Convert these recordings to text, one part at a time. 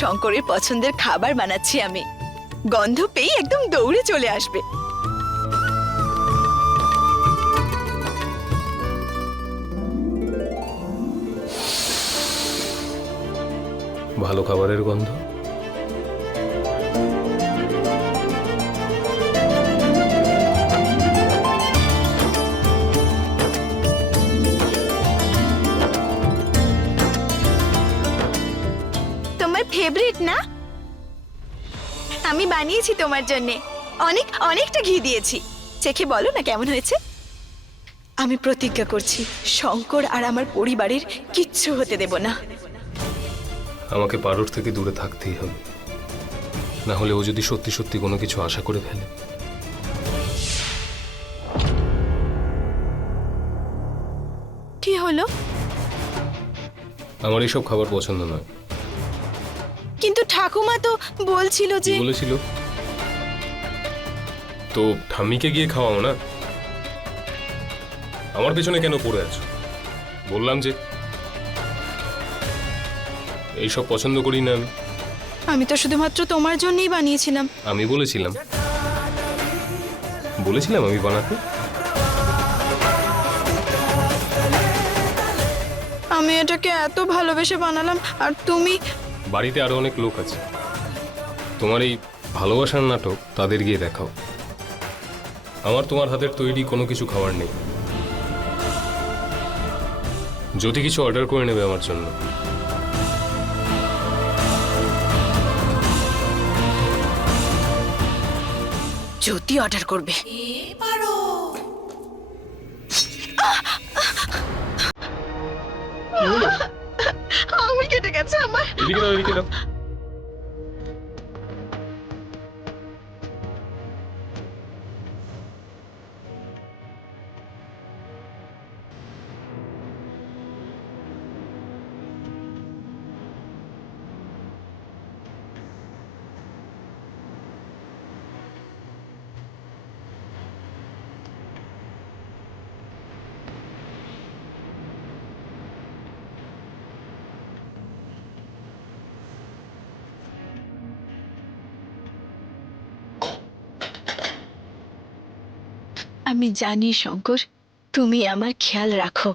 শঙ্করের পছন্দের খাবার বানাচ্ছি আমি। গন্ধ পেয়ে একদম দৌড়ে চলে আসবে। ভালো খাবারের গন্ধ? তোমার ফেভারিট না? আমি বানিয়েছি তোমার জন্য। অনেক অনেকটা ঘি দিয়েছি। চেখে বলো না কেমন হয়েছে? আমি প্রতিজ্ঞা করছি শঙ্কর আর আমার পরিবারের কিচ্ছু হতে দেব না। আমাকে পারোর থেকে দূরে থাকতেই হবে। না হলে ও যদি সত্যি সত্যি কোনো কিছু আশা করে ফেলে। কি হলো? আমার এইসব খাবার পছন্দ নয়। কিন্তু ঠাকুমা তো বলছিল যে বলেছিল? তো ঠাম্মিকে গিয়ে খাওয়াও না? আমার পেছনে কেন পড়ে আছো? বললাম যে এইসব পছন্দ করি না আমি। আমি তো শুধুমাত্র তোমার জন্যই বানিয়েছিলাম। আমি বলেছিলাম। বলেছিলাম আমি বানাতে? আমি এটাকে এত ভালোবেসে বানালাম আর তুমি বাড়িতে আরও অনেক লোক আছে। তোমার এই ভালোবাসার নাটক তাদের গিয়ে দেখাও। আমার তোমার হাতের তৈরি কোনো কিছু খাবার নেই। যদি কিছু অর্ডার করে নেবে আমার জন্য। জ্যোতি অর্ডার করবে। আমি কেটে গেছে আমার এদিকে দাও এদিকে আমি জানি, শঙ্কর, তুমি আমার খেয়াল রাখো।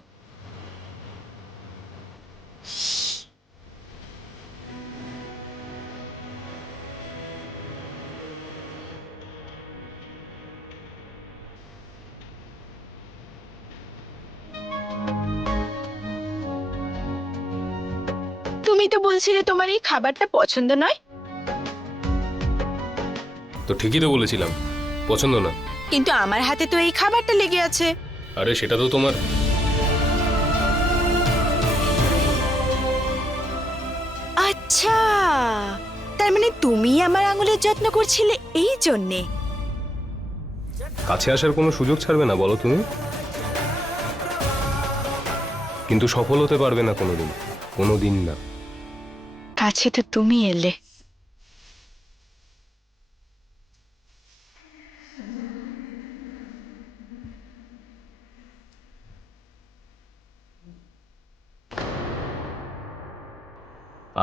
তুমি তো বলছিলে তোমার এই খাবারটা পছন্দ নয়? তো ঠিকই তো বলেছিলাম, পছন্দ না কিন্তু আমার হাতে তো এই খাবারটা লেগে আছে। আরে সেটা তো তোমার। আচ্ছা তার মানে তুমি আমার আঙুলের যত্ন করছিলে এই জন্যে? কাছে আসার কোনো সুযোগ ছাড়বে না বলো তুমি। কিন্তু সফল হতে পারবে না কোনোদিন। কোনোদিন না। কাছে তো তুমি এলে।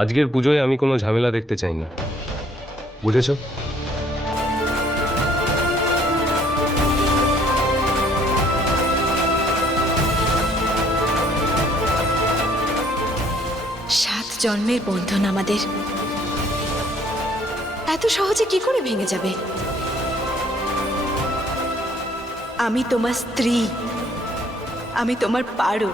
আজকের পুজোয় আমি কোনো ঝামেলা দেখতে চাই না। বুঝেছ? সাত জন্মের বন্ধন আমাদের। এত সহজে কি করে ভেঙে যাবে? আমি তোমার স্ত্রী। আমি তোমার পারো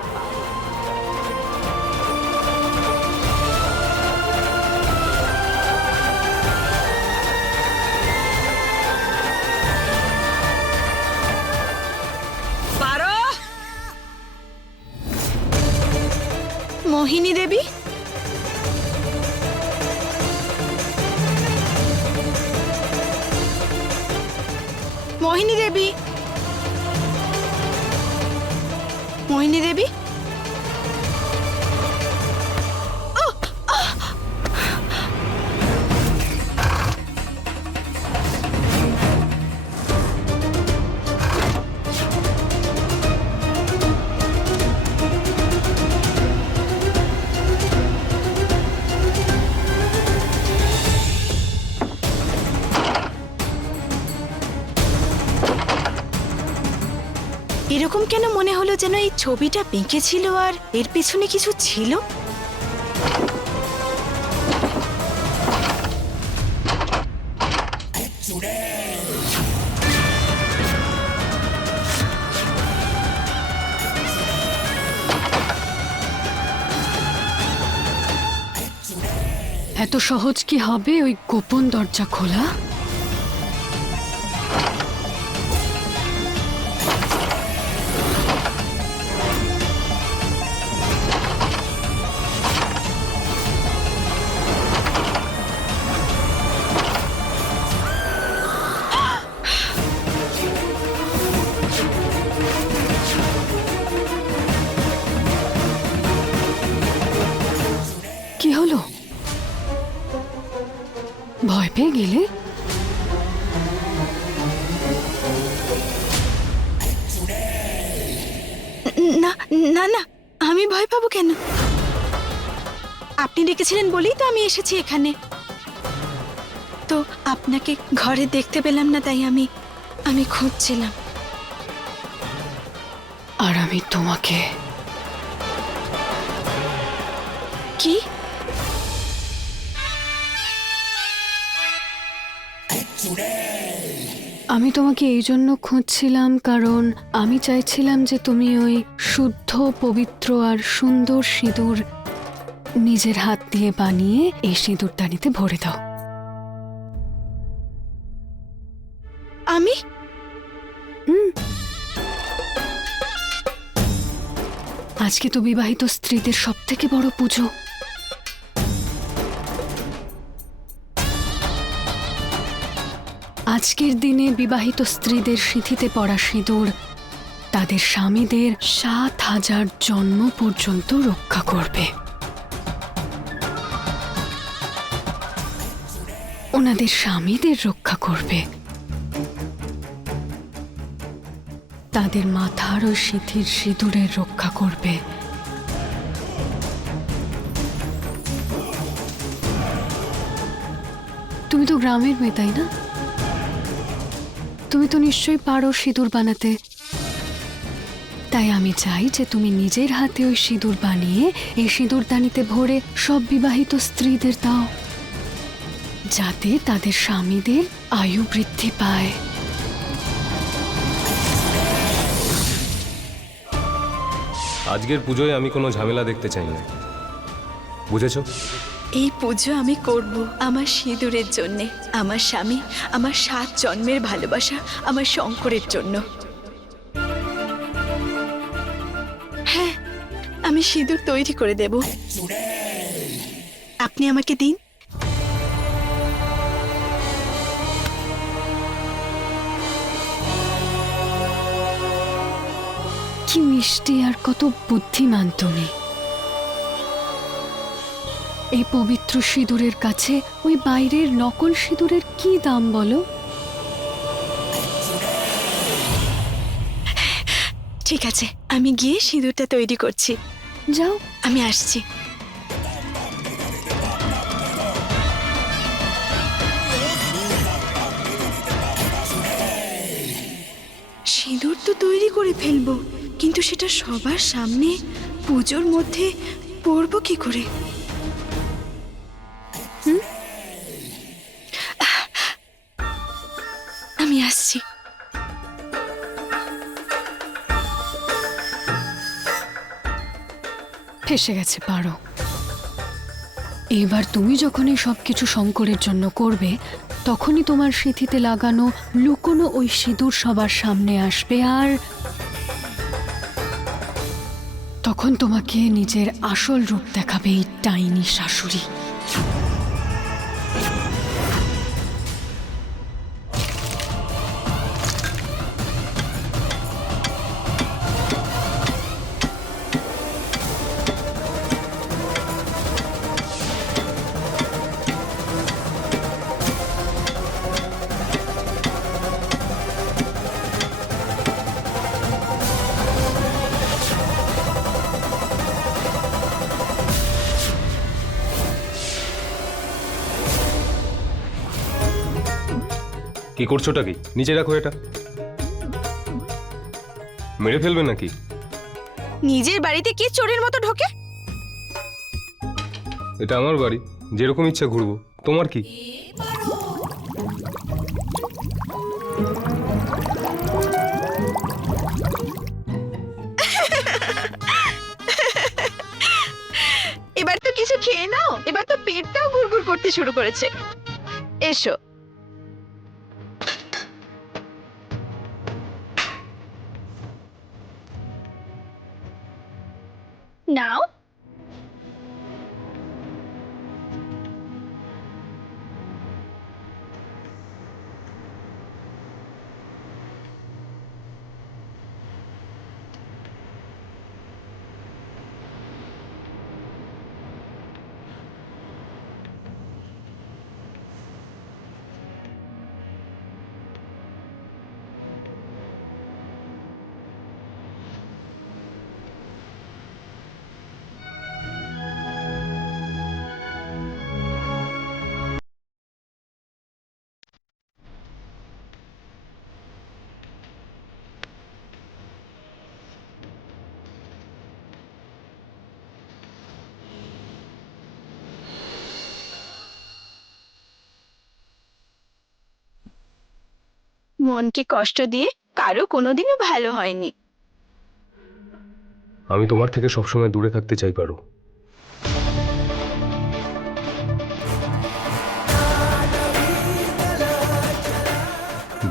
মোহিনী দেবী? যেন এই ছবিটা বেঁকে ছিল আর এর পেছনে কিছু ছিল? এত সহজ কি হবে ওই গোপন দরজা খোলা? ভয় পেয়ে গেলে? না না না আমি ভয় পাবো কেন? আপনি ডেকেছিলেন বলেই তো আমি এসেছি এখানে। তো আপনাকে ঘরে দেখতে পেলাম না তাই আমি আমি খুঁজছিলাম। আর আমি তোমাকে কি? আমি তোমাকে এই জন্য খুঁজছিলাম কারণ আমি চাইছিলাম যে তুমি ওই শুদ্ধ পবিত্র আর সুন্দর সিঁদুর নিজের হাত দিয়ে বানিয়ে এই সিঁদুরদানিতে ভরে দাও। আমি? আজকে তো বিবাহিত স্ত্রীদের সব থেকে বড় পুজো। আজকের দিনে বিবাহিত স্ত্রীদের সিঁথিতে পড়া সিঁদুর, তাদের স্বামীদের সাত হাজার জন্ম পর্যন্ত রক্ষা করবে। ওনাদের স্বামীদের রক্ষা করবে। তাদের মাথার ও সিঁথির সিঁদুরের রক্ষা করবে। তুমি তো গ্রামের মেয়ে, তাই না? তুমি তো নিশ্চয়ই পারো সিঁদুর বানাতে। তাই আমি চাই যে তুমি নিজের হাতে ওই সিঁদুর বানিয়ে এই সিঁদুরদানিতে ভরে সব বিবাহিত স্ত্রীদের দাও, যাতে তাদের স্বামীদের আয়ু বৃদ্ধি পায়। আজকের পুজোয় আমি কোনো ঝামেলা দেখতে চাই না। বুঝেছ? এই পুজো আমি করব আমার সিঁদুরের জন্যে, আমার স্বামী, আমার সাত জন্মের ভালোবাসা আমার শঙ্করের জন্য। হ্যাঁ আমি সিঁদুর তৈরি করে দেব। আপনি আমাকে দিন। কি মিষ্টি আর কত বুদ্ধিমান তুমি। এই পবিত্র সিঁদুরের কাছে ওই বাইরের নকল সিঁদুরের কি দাম বলো? ঠিক আছে আমি গিয়ে সিঁদুরটা তৈরি করছি। যাও। আমি আসছি। সিঁদুর তো তৈরি করে ফেলব কিন্তু সেটা সবার সামনে পুজোর মধ্যে পরবো কি করে? ফেসে গেছে, পারো। এবার তুমি যখনই সব কিছু শঙ্করের জন্য করবে, তখনই তোমার সিঁথিতে লাগানো লুকোনো ওই সিঁদুর সবার সামনে আসবে আর তখন তোমাকে নিজের আসল রূপ দেখাবে এই টাইনি শাশুড়ি। করছোটা কি? নিচে রাখো এটা। মেরে ফেলবে নাকি? নিজের বাড়িতে কে চোরের মতো ঢোকে? এটা আমার বাড়ি। যেরকম ইচ্ছা ঘুরবো। তোমার কি? এবার তো কিছু খেয়ে নাও। এবার তো পেটটাও গুড়গুড় করতে শুরু করেছে। এসো। মনকে কষ্ট দিয়ে কারও কোনোদিনও ভালো হয়নি। আমি তোমার থেকে সবসময় দূরে থাকতে চাই পারো।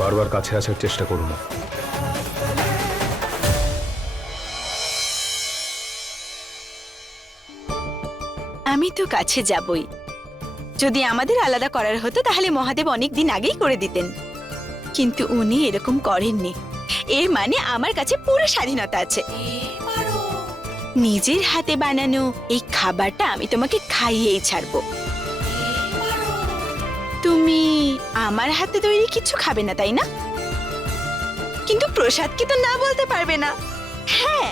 বারবার কাছে আসার চেষ্টা করো না। আমি তো কাছে যাবই। যদি আমাদের আলাদা করার হতো তাহলে মহাদেব অনেক দিন আগেই করে দিতেন। কিন্তু উনি এরকম করেননি। এর মানে আমার কাছে পুরো স্বাধীনতা আছে। নিজের হাতে বানানো এই খাবারটা আমি তোমাকে খাইয়েই ছাড়বো। তুমি আমার হাতে তৈরি কিছু খাবে না, তাই না? কিন্তু প্রসাদকে তো না বলতে পারবে না। হ্যাঁ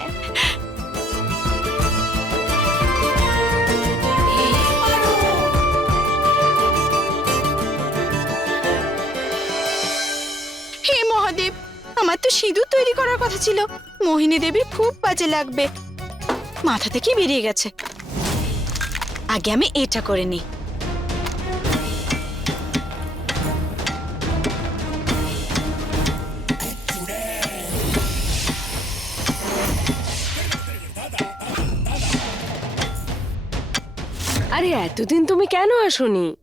আমার তো সিঁদুর তৈরি করার কথা ছিল। মোহিনী দেবীর খুব বাজে লাগবে। মাথা থেকে বেরিয়ে গেছে। আগে আমি এটা করে নিই। আরে, এতদিন তুমি কেন আসোনি?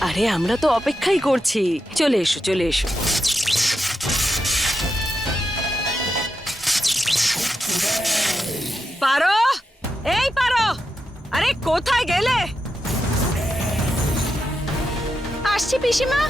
আরে, আমরা তো অপেক্ষাই করছি। চলে এসো চলে এসো। কোথায় গেলে? আসছি পিসিমা।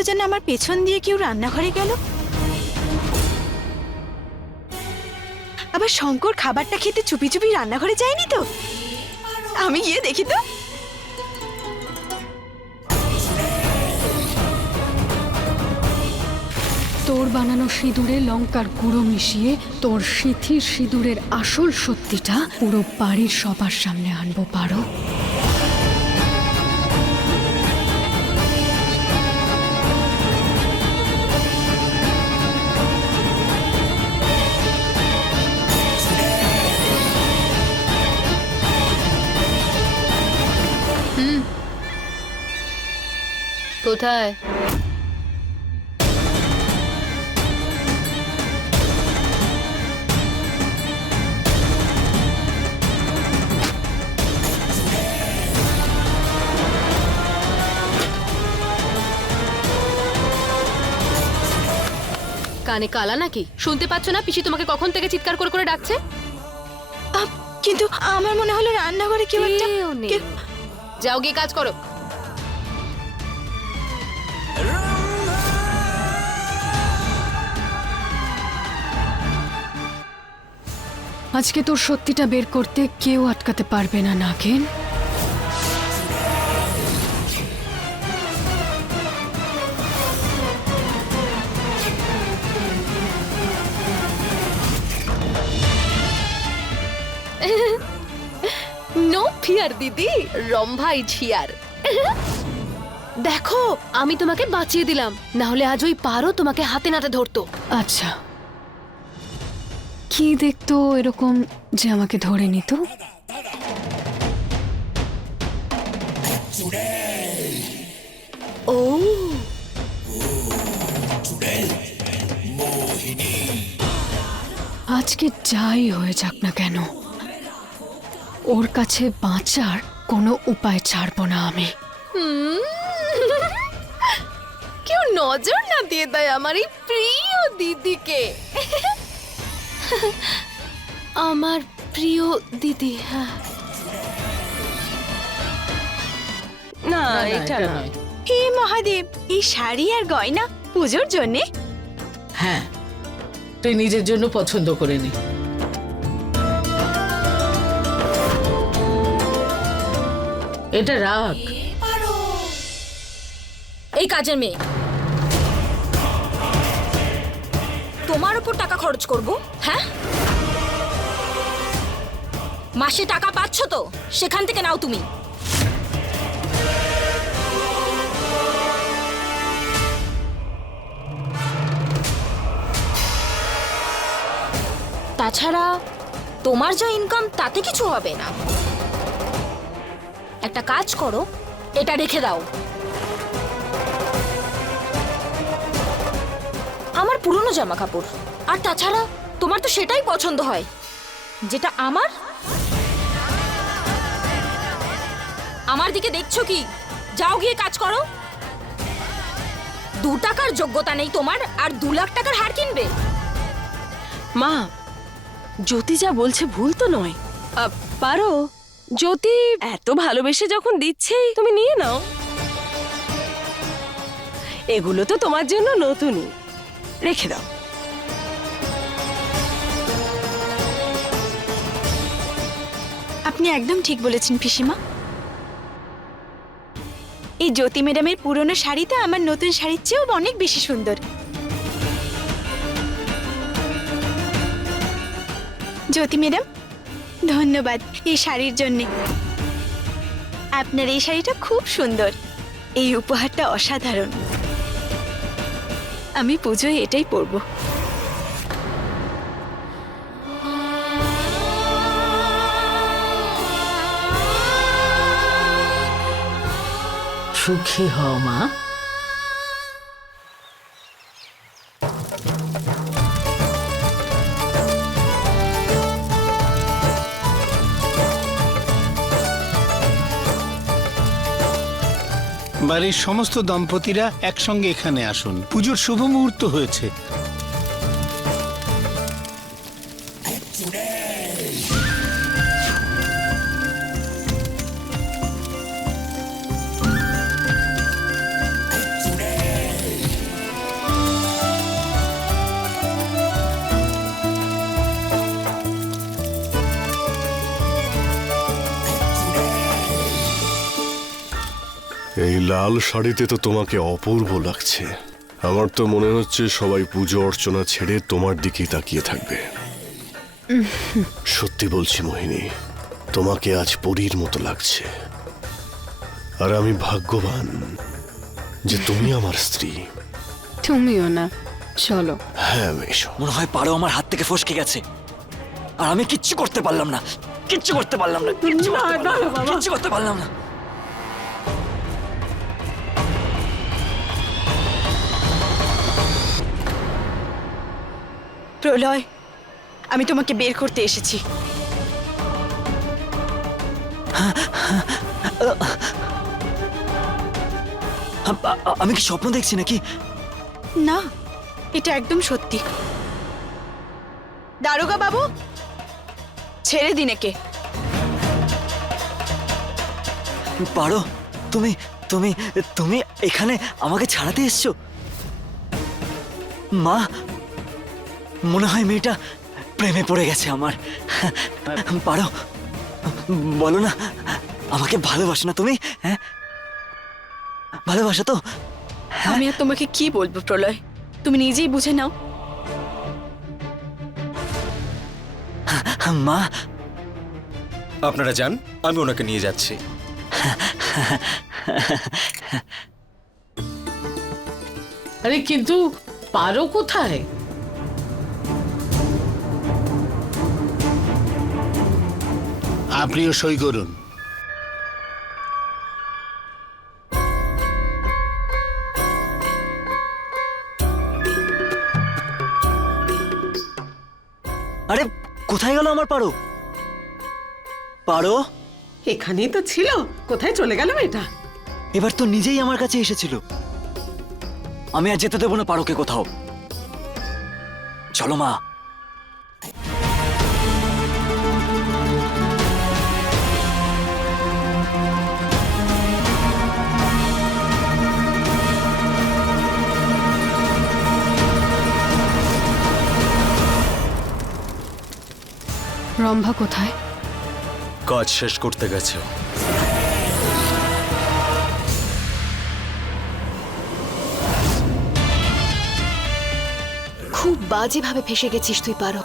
হলো যেন আমার পেছন দিয়ে কেউ রান্নাঘরে গেল। আবার শঙ্কর খাবারটা খেতে চুপি চুপি রান্নাঘরে যায়নি তো? আমি গিয়ে দেখি তো। তোর বানানো সিঁদুরে লঙ্কার গুঁড়ো মিশিয়ে তোর সিথির সিঁদুরের আসল সত্যিটা পুরো বাড়ির সবার সামনে আনব, পারো? কোথায়? কানে কালা নাকি? শুনতে পাচ্ছ না? পিসি তোমাকে কখন থেকে চিৎকার করে করে ডাকছে? কিন্তু আমার মনে হলো রান্নাঘরে কেউ একটা যাও গিয়ে কাজ করো। আজকে তোর সত্যিটা বের করতে কেউ আটকাতে পারবে না নাগিন। নো ফিয়ার দিদি। রম্ভাই ঝিয়ার। দেখো আমি তোমাকে বাঁচিয়ে দিলাম। না হলে আজ ওই পারো তোমাকে হাতে নাতে ধরতো। আচ্ছা। কি দেখতো এরকম যে আমাকে ধরে নিত? ও। আজকে যাই হয়ে যাক না কেন। ওর কাছে বাঁচার কোনো উপায় ছাড়বো না আমি। কেউ নজর না দিয়ে দেয় আমার এই প্রিয় দিদিকে। আমার প্রিয় দিদি হ্যাঁ। না এটা নয়। হে মহাদেব এই শাড়ি আর গয়না পুজোর জন্যে? হ্যাঁ তুই নিজের জন্য পছন্দ করে নি। এটা রাখ এই কাজের মেয়ে। তোমার উপর টাকা খরচ করব হ্যাঁ? মাসে টাকা পাচ্ছ তো? সেখান থেকে নাও তুমি। তাছাড়া তোমার যা ইনকাম তাতে কিছু হবে না। একটা কাজ করো, এটা রেখে দাও। পুরনো জামা কাপড় আর তাছাড়া তোমার তো সেটাই পছন্দ হয়। যেটা আমার? আমার দিকে দেখছ কি? যাও গিয়ে কাজ করো। দু টাকার যোগ্যতা নেই তোমার, আর দু লাখ টাকার হার কিনবে। মা জ্যোতি যা বলছে ভুল তো নয়। পারো। জ্যোতি এত ভালোবেসে যখন দিচ্ছেই তুমি নিয়ে নাও। এগুলো তো তোমার জন্য নতুনই। রেখে দাও। আপনি একদম ঠিক বলেছেন, পিসিমা। এই জ্যোতি ম্যাডামের পুরনো শাড়িটা আমার নতুন শাড়ির চেয়েও অনেক বেশি সুন্দর। জ্যোতি ম্যাডাম, ধন্যবাদ এই শাড়ির জন্যে। আপনার এই শাড়িটা খুব সুন্দর। এই উপহারটা অসাধারণ। আমি পুজোয় এটাই পরবো। সুখী হও মা। বাড়ির সমস্ত দম্পতিরা একসঙ্গে এখানে আসুন। পুজোর শুভ মুহূর্ত হয়েছে। লাল শাড়িতে তো তোমাকে অপূর্ব লাগছে। আমার তো মনে হচ্ছে সবাই পুজো অর্চনা ছেড়ে তোমার দিকেই তাকিয়ে থাকবে। সত্যি বলছি মোহিনী তোমাকে আজ পরীর মতো লাগছে। আর আমি ভাগ্যবান যে তুমি আমার স্ত্রী। তুমিও না চলো। হ্যাঁ এসো। মনে হয় পারো আমার হাত থেকে ফসকে গেছে। আর আমি কিচ্ছু করতে পারলাম না কিচ্ছু করতে পারলাম না কিচ্ছু করতে পারলাম না, কিচ্ছু করতে পারলাম না। প্রলয় আমি তোমাকে বের করতে এসেছি। আমি কি স্বপ্ন দেখছি নাকি? না এটা একদম সত্যি। দারোগা বাবু ছেড়ে দিন একে। পারো তুমি তুমি তুমি এখানে আমাকে ছাড়াতে এসছো। মা মনে হয় মেয়েটা প্রেমে পড়ে গেছে আমার। পারো বলো না আমাকে ভালোবাসো না তুমি হ্যাঁ? ভালোবাসো তো আমি আর তোমাকে কি বলব প্রলয়? তুমি নিজেই বুঝে নাও। মা? আপনারা যান আমি ওনাকে নিয়ে যাচ্ছি। আরে কিন্তু পারো কোথায়? আপনিও সই করুন। আরে কোথায় গেল আমার পারো? পারো? এখানেই তো ছিল। কোথায় চলে গেল এটা? এবার তো নিজেই আমার কাছে এসেছিল। আমি আর যেতে দেবো না পারোকে কোথাও। চলো মা। রম্ভা কোথায়? কাজ শেষ করতে গেছে। খুব বাজেভাবে ফেসে গেছিস তুই পারো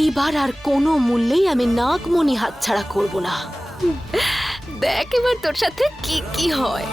এইবার আর কোনো মূল্যেই আমি নাক মনি হাতছাড়া করব না। দেখ এবার তোর সাথে কি কি হয়।